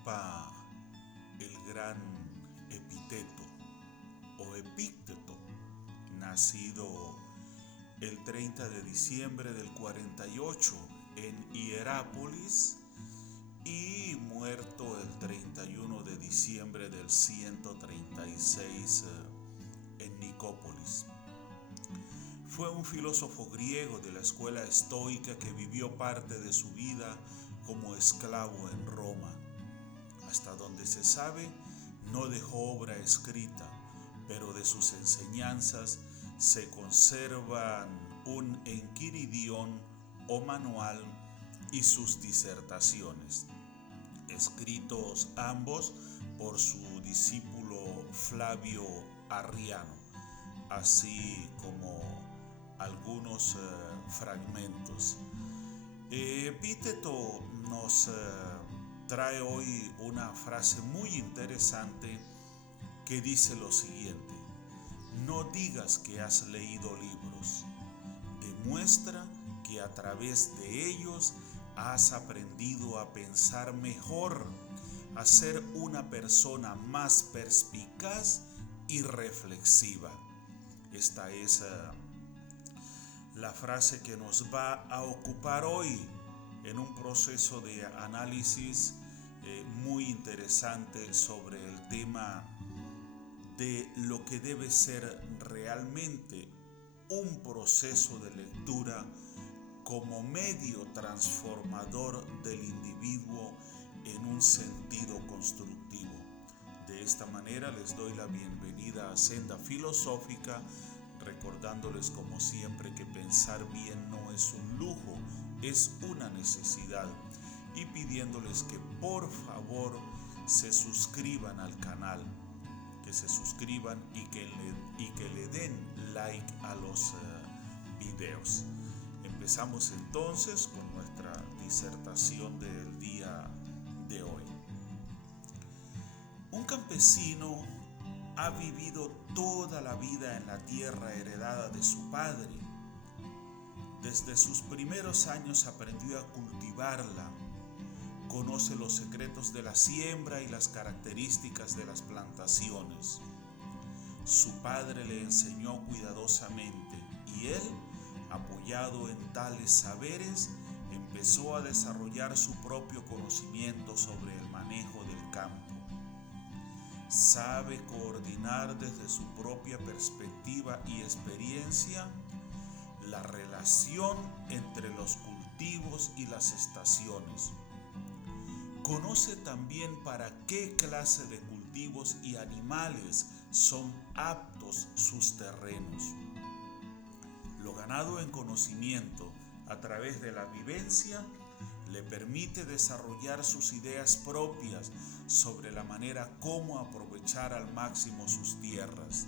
ocupa el gran Epicteto o Epicteto, nacido el 30 de diciembre del 48 en Hierápolis y muerto el 31 de diciembre del 136 en Nicópolis. Fue un filósofo griego de la escuela estoica que vivió parte de su vida como esclavo en Roma. Hasta donde se sabe, no dejó obra escrita, pero de sus enseñanzas se conservan un Enquiridión o manual y sus disertaciones, escritos ambos por su discípulo Flavio Arriano, así como algunos fragmentos. Epíteto nos trae hoy una frase muy interesante que dice lo siguiente: no digas que has leído libros, demuestra que a través de ellos has aprendido a pensar mejor, a ser una persona más perspicaz y reflexiva. Esta es la frase que nos va a ocupar hoy en un proceso de análisis muy interesante sobre el tema de lo que debe ser realmente un proceso de lectura como medio transformador del individuo en un sentido constructivo. De esta manera les doy la bienvenida a Senda Filosófica, recordándoles como siempre que pensar bien no es un lujo, es una necesidad, y pidiéndoles que por favor se suscriban al canal, que se suscriban y que le den like a los videos. Empezamos entonces con nuestra disertación del día de hoy. Un campesino ha vivido toda la vida en la tierra heredada de su padre. Desde sus primeros años aprendió a cultivarla, conoce los secretos de la siembra y las características de las plantaciones. Su padre le enseñó cuidadosamente y él, apoyado en tales saberes, empezó a desarrollar su propio conocimiento sobre el manejo del campo. Sabe coordinar desde su propia perspectiva y experiencia la relación entre los cultivos y las estaciones. Conoce también para qué clase de cultivos y animales son aptos sus terrenos. Lo ganado en conocimiento a través de la vivencia le permite desarrollar sus ideas propias sobre la manera como aprovechar al máximo sus tierras.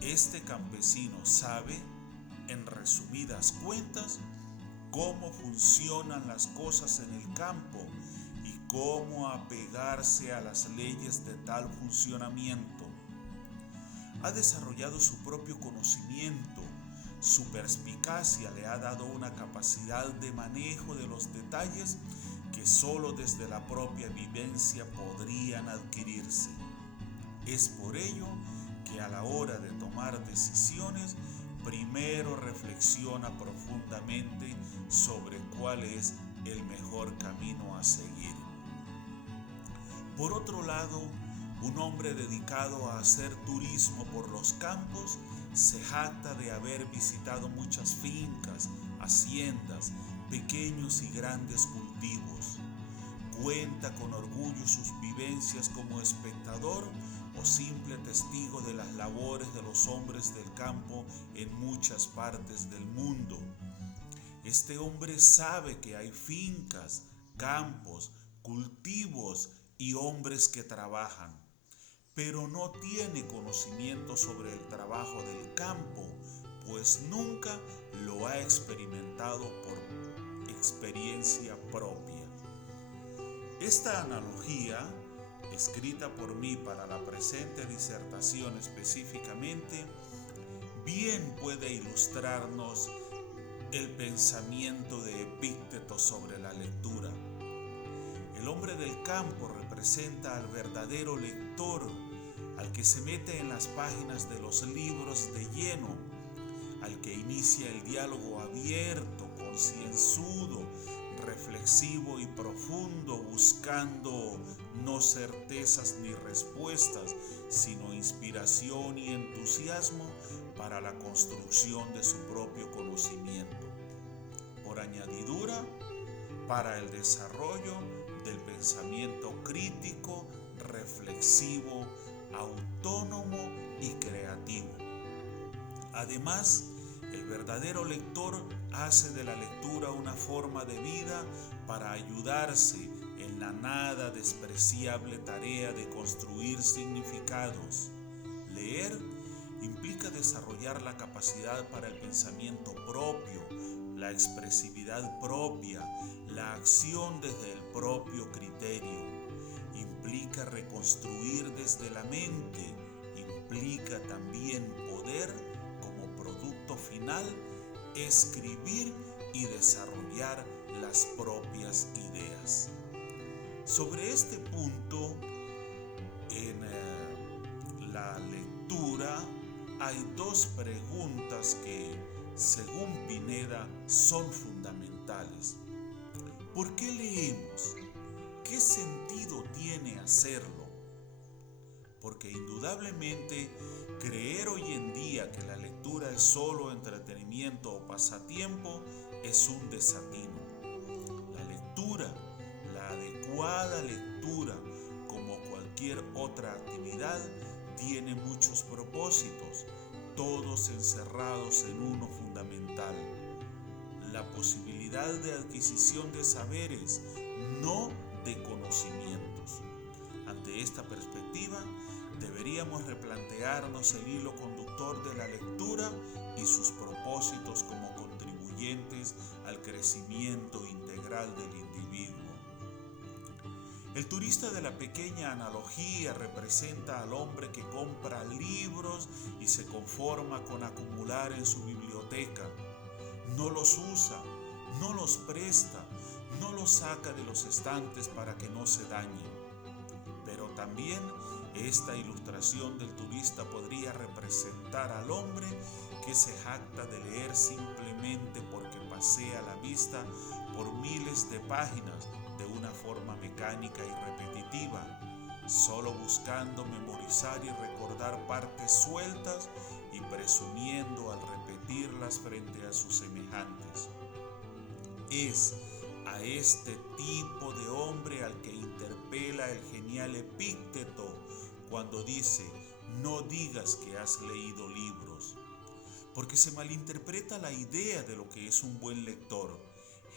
Este campesino sabe, en resumidas cuentas, cómo funcionan las cosas en el campo y cómo apegarse a las leyes de tal funcionamiento. Ha desarrollado su propio conocimiento. Su perspicacia le ha dado una capacidad de manejo de los detalles que solo desde la propia vivencia podrían adquirirse. Es por ello que a la hora de tomar decisiones, primero reflexiona profundamente sobre cuál es el mejor camino a seguir. Por otro lado, un hombre dedicado a hacer turismo por los campos se jacta de haber visitado muchas fincas, haciendas, pequeños y grandes cultivos. Cuenta con orgullo sus vivencias como espectador o simple testigo de las labores de los hombres del campo en muchas partes del mundo. Este hombre sabe que hay fincas, campos, cultivos y hombres que trabajan, pero no tiene conocimiento sobre el trabajo del campo, pues nunca lo ha experimentado por experiencia propia. Esta analogía, escrita por mí para la presente disertación específicamente, bien puede ilustrarnos el pensamiento de Epicteto sobre la lectura. El El hombre del campo representa al verdadero lector, al que se mete en las páginas de los libros de lleno, al que inicia el diálogo abierto, concienzudo, reflexivo y profundo, buscando no certezas ni respuestas, sino inspiración y entusiasmo para la construcción de su propio conocimiento. Por añadidura, para el desarrollo del pensamiento crítico, reflexivo, autónomo y creativo. Además, el verdadero lector hace de la lectura una forma de vida para ayudarse en la nada despreciable tarea de construir significados. Leer implica desarrollar la capacidad para el pensamiento propio, la expresividad propia, la acción desde el propio criterio. Implica reconstruir desde la mente, implica también poder, como producto final, escribir y desarrollar las propias ideas. Sobre este punto, en la lectura hay dos preguntas que, según Pineda, son fundamentales. ¿Por qué leemos? ¿Qué sentido tiene hacerlo? Porque indudablemente creer hoy en día que la lectura es solo entretenimiento o pasatiempo es un desatino. La lectura, la adecuada lectura, como cualquier otra actividad, tiene muchos propósitos, todos encerrados en uno fundamental: la posibilidad de adquisición de saberes, no de conocimientos. Ante esta perspectiva, deberíamos replantearnos el hilo conductor de la lectura y sus propósitos como contribuyentes al crecimiento integral del individuo. El turista de la pequeña analogía representa al hombre que compra libros y se conforma con acumular en su biblioteca. No los usa, no los presta, no los saca de los estantes para que no se dañen. Pero también esta ilustración del turista podría representar al hombre que se jacta de leer simplemente porque pasea la vista por miles de páginas de una forma mecánica y repetitiva, solo buscando memorizar y recordar partes sueltas y presumiendo al repetirlas frente a sus semejantes. Es a este tipo de hombre al que interpela el genial Epícteto cuando dice: no digas que has leído libros, porque se malinterpreta la idea de lo que es un buen lector.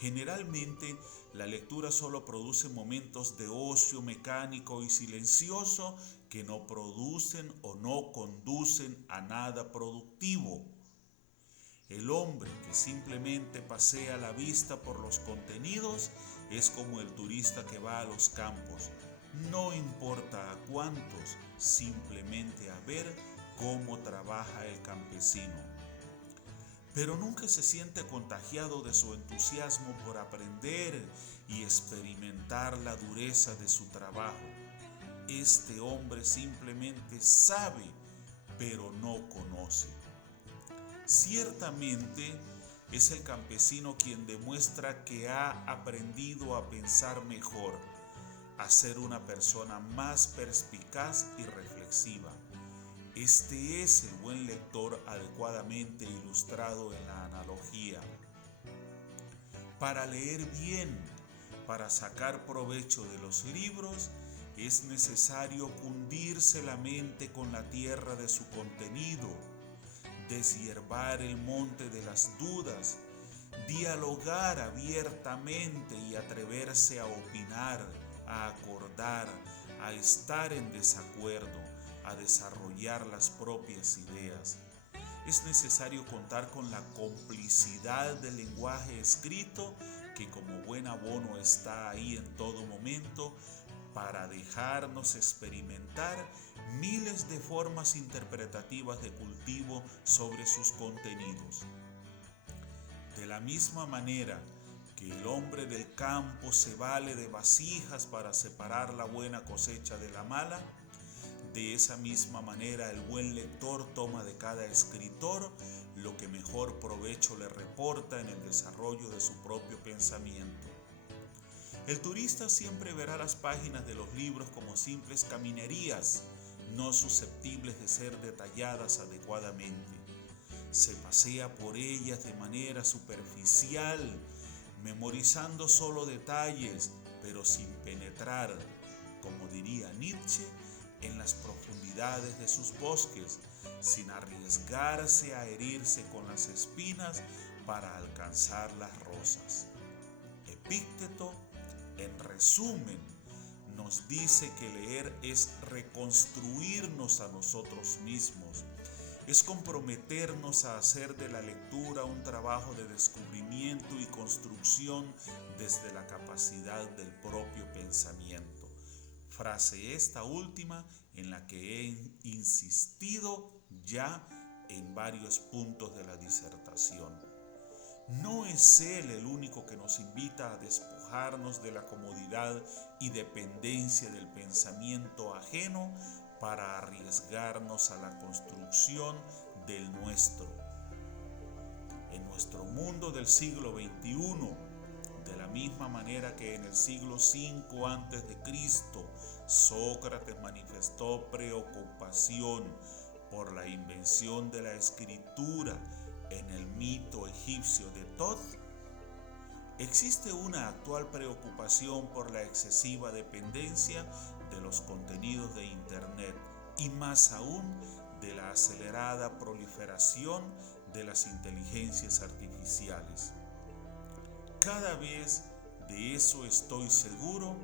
Generalmente, la lectura solo produce momentos de ocio mecánico y silencioso que no producen o no conducen a nada productivo. El hombre que simplemente pasea la vista por los contenidos es como el turista que va a los campos. No importa a cuántos, simplemente a ver cómo trabaja el campesino. Pero nunca se siente contagiado de su entusiasmo por aprender y experimentar la dureza de su trabajo. Este hombre simplemente sabe, pero no conoce. Ciertamente es el campesino quien demuestra que ha aprendido a pensar mejor, a ser una persona más perspicaz y reflexiva. Este es el buen lector adecuadamente ilustrado en la analogía. Para leer bien, para sacar provecho de los libros, es necesario cundirse la mente con la tierra de su contenido, deshiervar el monte de las dudas, dialogar abiertamente y atreverse a opinar, a acordar, a estar en desacuerdo, a desarrollar las propias ideas. Es necesario contar con la complicidad del lenguaje escrito, que como buen abono está ahí en todo momento, para dejarnos experimentar miles de formas interpretativas de cultivo sobre sus contenidos. De la misma manera que el hombre del campo se vale de vasijas para separar la buena cosecha de la mala, de esa misma manera el buen lector toma de cada escritor lo que mejor provecho le reporta en el desarrollo de su propio pensamiento. El turista siempre verá las páginas de los libros como simples caminerías, no susceptibles de ser detalladas adecuadamente. Se pasea por ellas de manera superficial, memorizando solo detalles, pero sin penetrar, como diría Nietzsche, en las profundidades de sus bosques, sin arriesgarse a herirse con las espinas para alcanzar las rosas. Epícteto, en resumen, nos dice que leer es reconstruirnos a nosotros mismos, es comprometernos a hacer de la lectura un trabajo de descubrimiento y construcción desde la capacidad del propio pensamiento. Frase esta última en la que he insistido ya en varios puntos de la disertación. No es Él el único que nos invita a despojarnos de la comodidad y dependencia del pensamiento ajeno para arriesgarnos a la construcción del nuestro. En nuestro mundo del siglo XXI, de la misma manera que en el siglo V a.C., Sócrates manifestó preocupación por la invención de la escritura en el mito egipcio de Thoth, existe una actual preocupación por la excesiva dependencia de los contenidos de Internet y más aún de la acelerada proliferación de las inteligencias artificiales. Cada vez, de eso estoy seguro,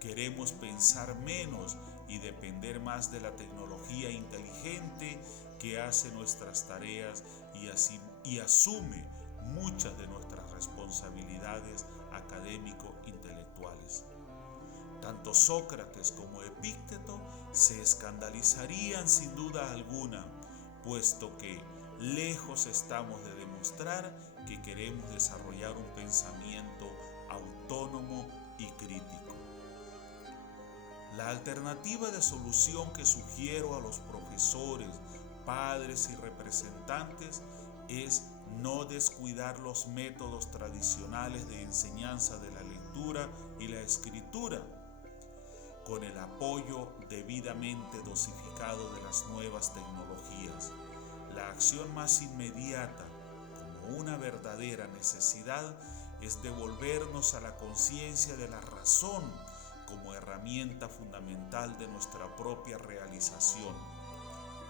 queremos pensar menos y depender más de la tecnología inteligente que hace nuestras tareas y asume muchas de nuestras responsabilidades académico-intelectuales. Tanto Sócrates como Epícteto se escandalizarían sin duda alguna, puesto que lejos estamos de demostrar que queremos desarrollar un pensamiento autónomo y crítico. La alternativa de solución que sugiero a los profesores, padres y representantes es no descuidar los métodos tradicionales de enseñanza de la lectura y la escritura, con el apoyo debidamente dosificado de las nuevas tecnologías. La acción más inmediata, como una verdadera necesidad, es devolvernos a la conciencia de la razón como herramienta fundamental de nuestra propia realización,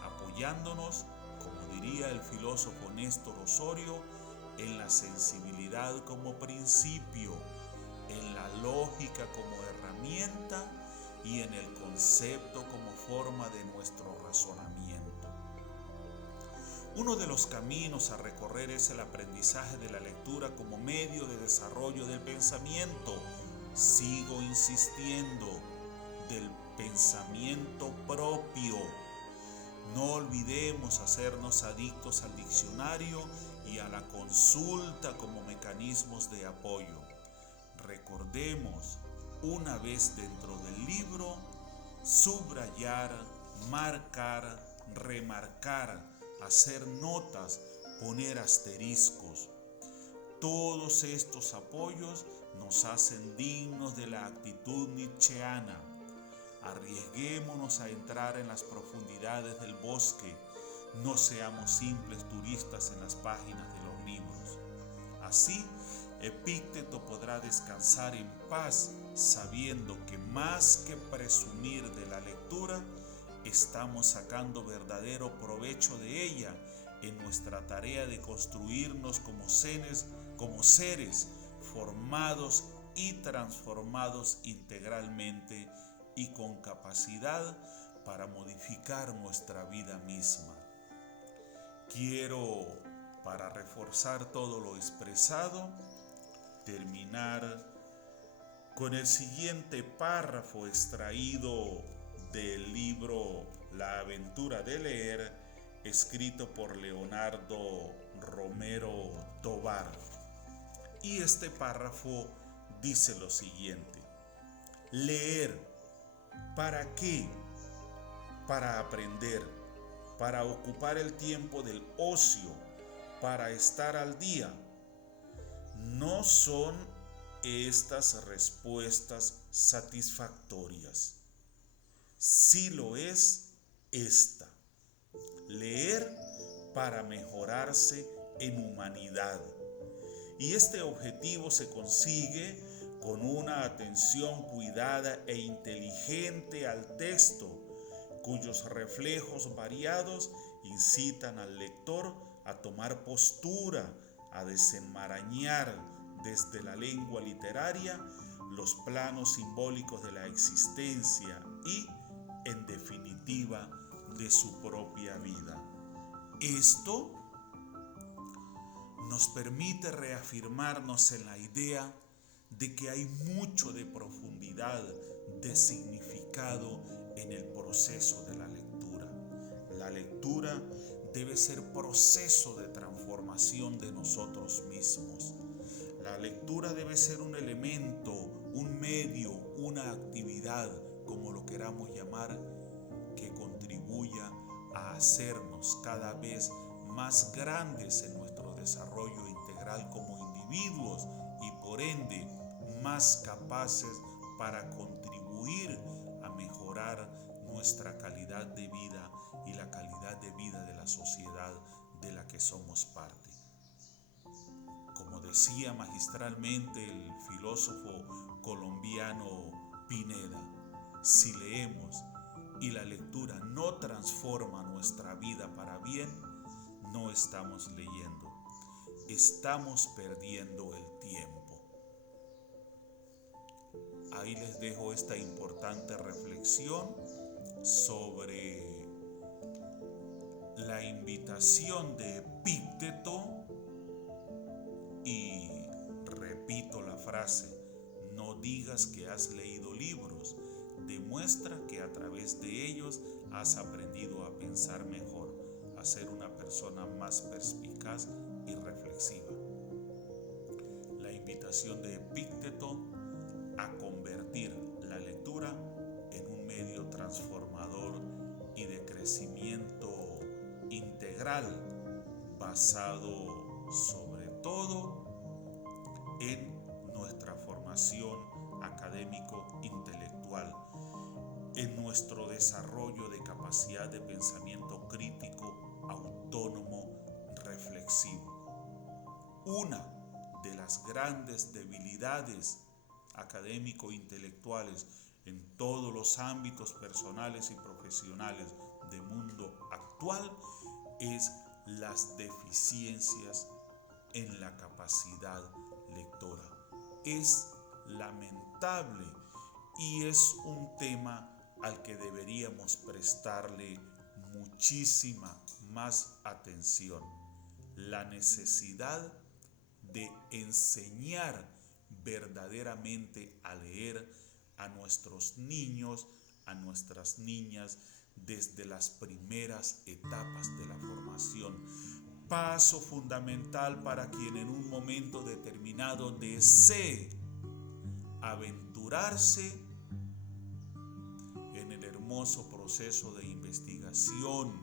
apoyándonos, como diría el filósofo Néstor Osorio, en la sensibilidad como principio, en la lógica como herramienta y en el concepto como forma de nuestro razonamiento. Uno de los caminos a recorrer es el aprendizaje de la lectura como medio de desarrollo del pensamiento. Sigo insistiendo, del pensamiento propio. No olvidemos hacernos adictos al diccionario y a la consulta como mecanismos de apoyo. Recordemos, una vez dentro del libro, subrayar, marcar, remarcar, hacer notas, poner asteriscos. Todos estos apoyos nos hacen dignos de la actitud nietzscheana. Arriesguémonos a entrar en las profundidades del bosque, no seamos simples turistas en las páginas de los libros. Así, Epícteto podrá descansar en paz, sabiendo que más que presumir de la lectura, estamos sacando verdadero provecho de ella en nuestra tarea de construirnos como seres formados y transformados integralmente y con capacidad para modificar nuestra vida misma. Quiero, para reforzar todo lo expresado, terminar con el siguiente párrafo extraído del libro La aventura de leer, escrito por Leonardo Romero Tovar. Y este párrafo dice lo siguiente: leer, ¿para qué? Para aprender, para ocupar el tiempo del ocio, para estar al día. No son estas respuestas satisfactorias. Sí lo es esta: leer para mejorarse en humanidad. Y este objetivo se consigue con una atención cuidada e inteligente al texto, cuyos reflejos variados incitan al lector a tomar postura, a desenmarañar desde la lengua literaria los planos simbólicos de la existencia y, en definitiva, de su propia vida. Esto nos permite reafirmarnos en la idea de que hay mucho de profundidad, de significado en el proceso de la lectura. La lectura debe ser proceso de transformación de nosotros mismos. La lectura debe ser un elemento, un medio, una actividad, como lo queramos llamar, que contribuya a hacernos cada vez más grandes en nuestro desarrollo integral como individuos y por ende más capaces para contribuir a mejorar nuestra calidad de vida y la calidad de vida de la sociedad de la que somos parte. Como decía magistralmente el filósofo colombiano Pineda, si leemos y la lectura no transforma nuestra vida para bien, no estamos leyendo, estamos perdiendo el tiempo. Ahí les dejo esta importante reflexión sobre la invitación de Epícteto y repito la frase: no digas que has leído libros, demuestra que a través de ellos has aprendido a pensar mejor, a ser una persona más perspicaz y reflexiva. La invitación de Epícteto a convertir la lectura en un medio transformador y de crecimiento integral, basado sobre todo en nuestra formación académico-intelectual, en nuestro desarrollo de capacidad de pensamiento crítico, autónomo, reflexivo. Una de las grandes debilidades académico-intelectuales en todos los ámbitos personales y profesionales del mundo actual es las deficiencias en la capacidad lectora. Es lamentable y es un tema al que deberíamos prestarle muchísima más atención. La necesidad de enseñar verdaderamente a leer a nuestros niños, a nuestras niñas, desde las primeras etapas de la formación. Paso fundamental para quien en un momento determinado desee aventurarse en el hermoso proceso de investigación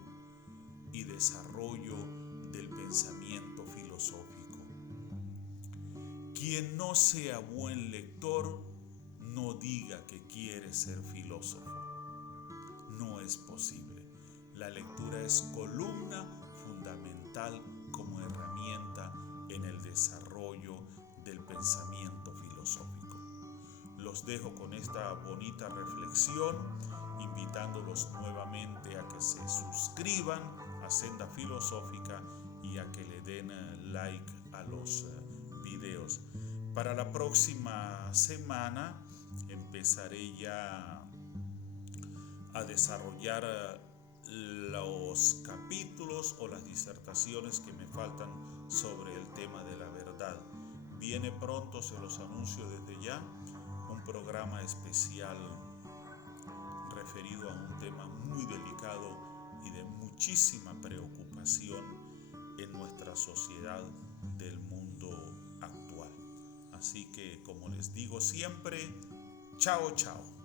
y desarrollo del pensamiento filosófico. Quien no sea buen lector, no diga que quiere ser filósofo. No es posible. La lectura es columna fundamental como herramienta en el desarrollo del pensamiento filosófico. Los dejo con esta bonita reflexión, invitándolos nuevamente a que se suscriban a Senda Filosófica y a que le den like a los videos. Para la próxima semana empezaré ya a desarrollar los capítulos o las disertaciones que me faltan sobre el tema de la verdad. Viene pronto, se los anuncio desde ya, un programa especial referido a un tema muy delicado y de muchísima preocupación en nuestra sociedad del mundo actual. Así que, como les digo siempre, chao, chao.